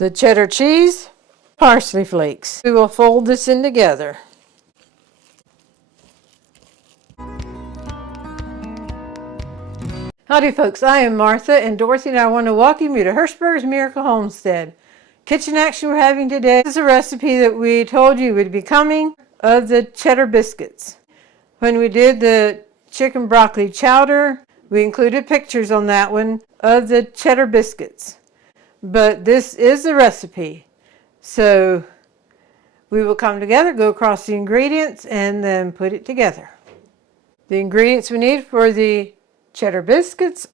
the cheddar cheese, parsley flakes. We will fold this in together. Howdy folks, I am Martha, and Dorothy and I want to welcome you to Hirschberg's Miracle Homestead. Kitchen action we're having today is a recipe that we told you would be coming of the cheddar biscuits. When we did the chicken broccoli chowder, we included pictures on that one of the cheddar biscuits. But this is the recipe. So we will come together, go across the ingredients, and then put it together. The ingredients we need for the cheddar biscuits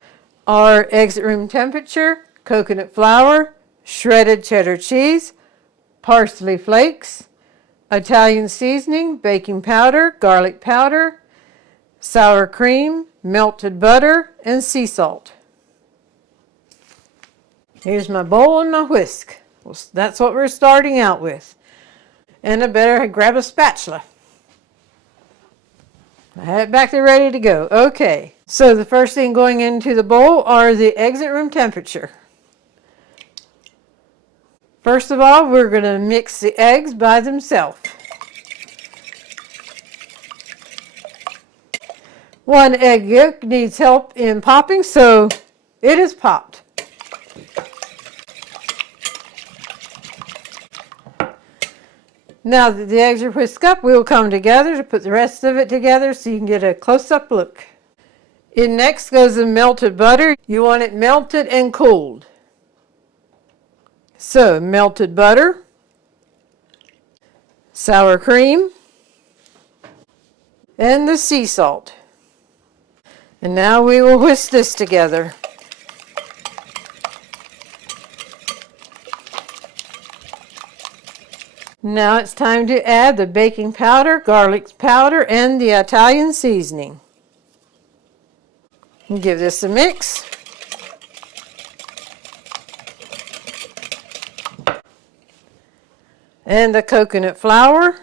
are eggs at room temperature, coconut flour, shredded cheddar cheese, parsley flakes, Italian seasoning, baking powder, garlic powder, sour cream, melted butter, and sea salt. Here's my bowl and my whisk. Well, that's what we're starting out with. And I better grab a spatula. I have it back there ready to go. Okay, so the first thing going into the bowl are the eggs at room temperature. First of all, we're going to mix the eggs by themselves. One egg yolk needs help in popping, so it is popped. Now that the eggs are whisked up, we will come together to put the rest of it together so you can get a close-up look. In next goes the melted butter. You want it melted and cooled. So, melted butter, sour cream, and the sea salt. And now we will whisk this together. Now it's time to add the baking powder, garlic powder, and the Italian seasoning. And give this a mix. And the coconut flour.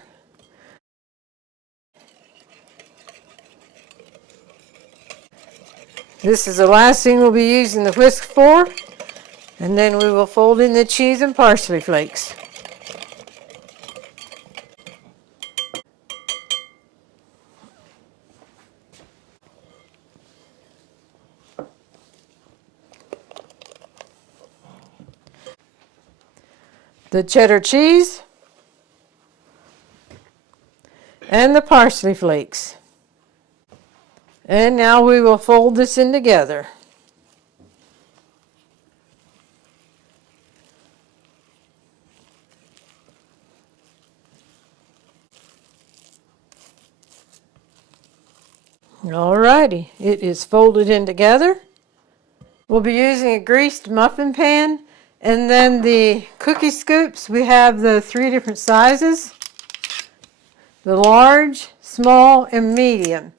This is the last thing we'll be using the whisk for. And then we will fold in the cheese and parsley flakes. The cheddar cheese, and the parsley flakes. And now we will fold this in together. Alrighty, it is folded in together. We'll be using a greased muffin pan. And then the cookie scoops, we have the 3 different sizes. The large, small, and medium.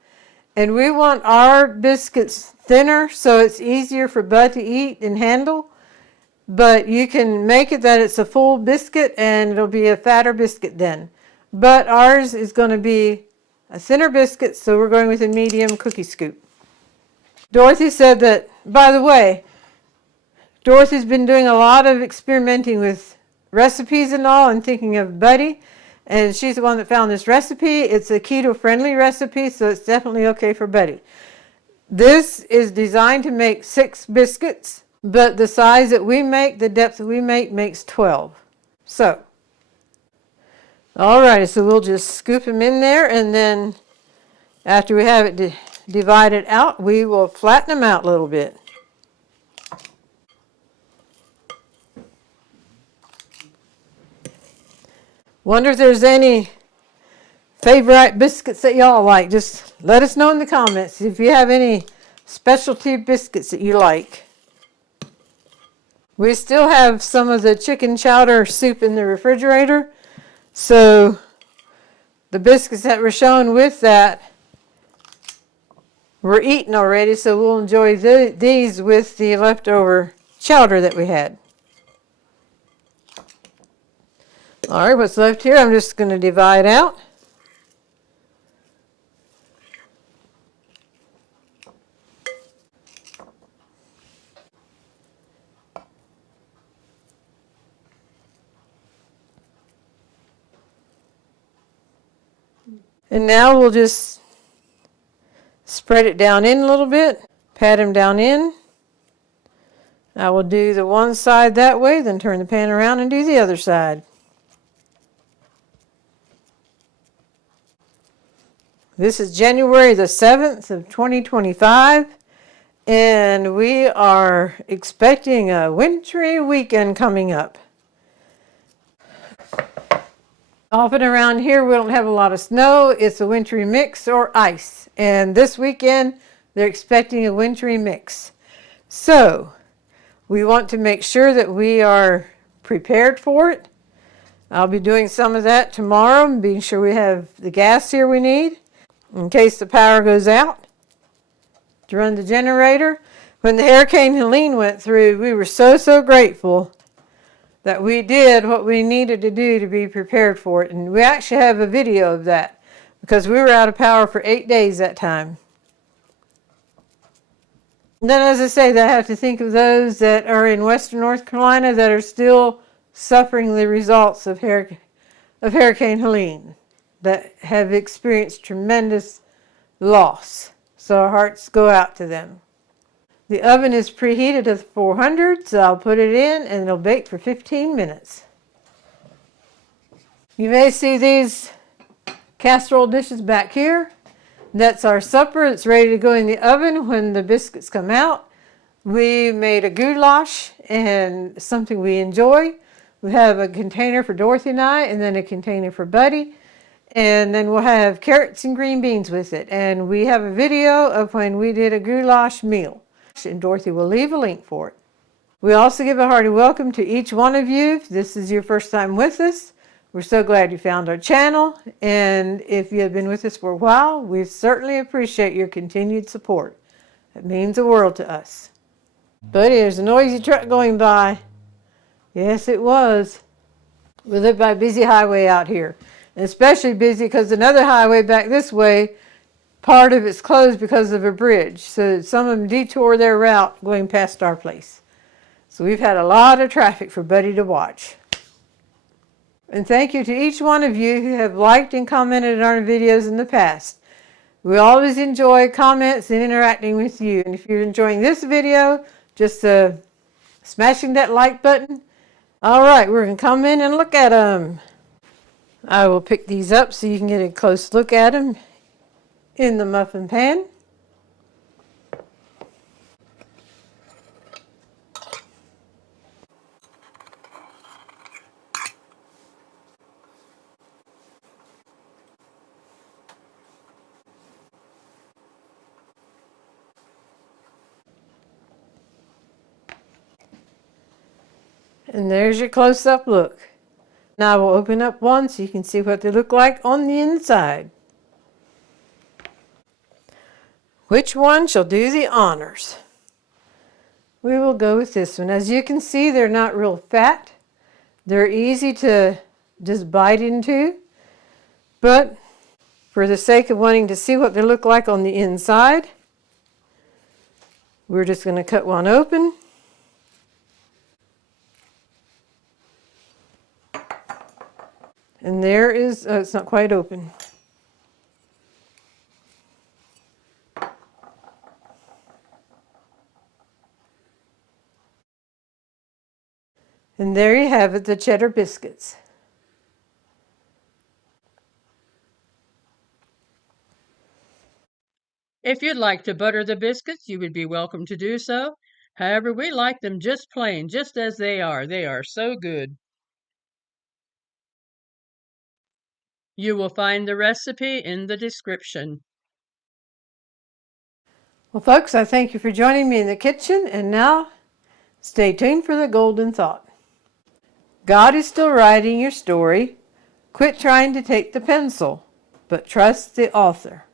And we want our biscuits thinner so it's easier for Bud to eat and handle. But you can make it that it's a full biscuit and it'll be a fatter biscuit then. But ours is going to be a thinner biscuit, so we're going with a medium cookie scoop. Dorothy said that, by the way, Dorothy's been doing a lot of experimenting with recipes and all and thinking of Buddy. And she's the one that found this recipe. It's a keto-friendly recipe, so it's definitely okay for Buddy. This is designed to make 6 biscuits, but the size that we make, the depth that we make, makes 12. So, alrighty, so we'll just scoop them in there, and then after we have it divided out, we will flatten them out a little bit. Wonder if there's any favorite biscuits that y'all like. Just let us know in the comments if you have any specialty biscuits that you like. We still have some of the chicken chowder soup in the refrigerator. So the biscuits that were shown with that were eaten already. So we'll enjoy these with the leftover chowder that we had. All right, what's left here, I'm just going to divide out. And now we'll just spread it down in a little bit, pat them down in. I will do the one side that way, then turn the pan around and do the other side. This is January the 7th of 2025, and we are expecting a wintry weekend coming up. Often around here we don't have a lot of snow. It's a wintry mix or ice, and this weekend they're expecting a wintry mix. So we want to make sure that we are prepared for it. I'll be doing some of that tomorrow, and being sure we have the gas here we need in case the power goes out to run the generator. When the Hurricane Helene went through, we were so grateful that we did what we needed to do to be prepared for it. And we actually have a video of that because we were out of power for 8 days that time. And then, as I say, I have to think of those that are in western North Carolina that are still suffering the results of Hurricane Helene, that have experienced tremendous loss. So our hearts go out to them. The oven is preheated to 400, so I'll put it in and it'll bake for 15 minutes. You may see these casserole dishes back here. That's our supper. It's ready to go in the oven when the biscuits come out. We made a goulash and something we enjoy. We have a container for Dorothy and I, and then a container for Buddy. And then we'll have carrots and green beans with it. And we have a video of when we did a goulash meal. And Dorothy will leave a link for it. We also give a hearty welcome to each one of you. If this is your first time with us, we're so glad you found our channel. And if you have been with us for a while, we certainly appreciate your continued support. It means the world to us. Buddy, there's a noisy truck going by. Yes, it was. We live by a busy highway out here. And especially busy because another highway back this way, part of it's closed because of a bridge. So some of them detour their route going past our place. So we've had a lot of traffic for Buddy to watch. And thank you to each one of you who have liked and commented on our videos in the past. We always enjoy comments and interacting with you. And if you're enjoying this video, just smashing that like button. All right, we're going to come in and look at them. I will pick these up so you can get a close look at them in the muffin pan. And there's your close-up look. Now I will open up one so you can see what they look like on the inside. Which one shall do the honors? We will go with this one. As you can see, they're not real fat. They're easy to just bite into. But for the sake of wanting to see what they look like on the inside, we're just going to cut one open. And there is, it's not quite open. And there you have it, the cheddar biscuits. If you'd like to butter the biscuits, you would be welcome to do so. However, we like them just plain, just as they are. They are so good. You will find the recipe in the description. Well, folks, I thank you for joining me in the kitchen, and now stay tuned for the golden thought. God is still writing your story. Quit trying to take the pencil, but trust the author.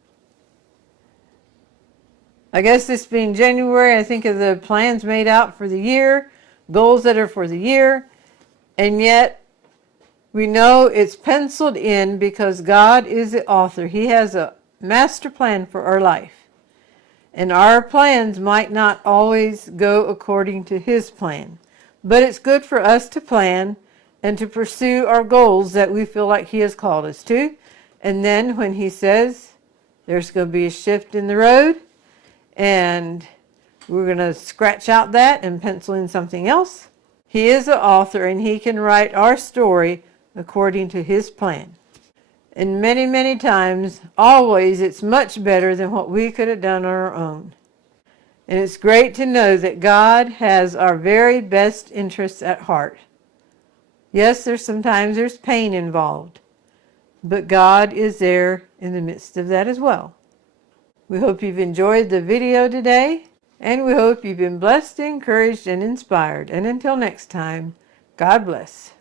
I guess this being January, I think of the plans made out for the year, goals that are for the year, and yet we know it's penciled in because God is the author. He has a master plan for our life. And our plans might not always go according to His plan. But it's good for us to plan and to pursue our goals that we feel like He has called us to. And then when he says there's going to be a shift in the road and we're going to scratch out that and pencil in something else, he is the author and he can write our story according to his plan. And many, many times, always, it's much better than what we could have done on our own. And it's great to know that God has our very best interests at heart. Yes, sometimes there's pain involved, but God is there in the midst of that as well. We hope you've enjoyed the video today, and we hope you've been blessed, encouraged, and inspired. And until next time, God bless.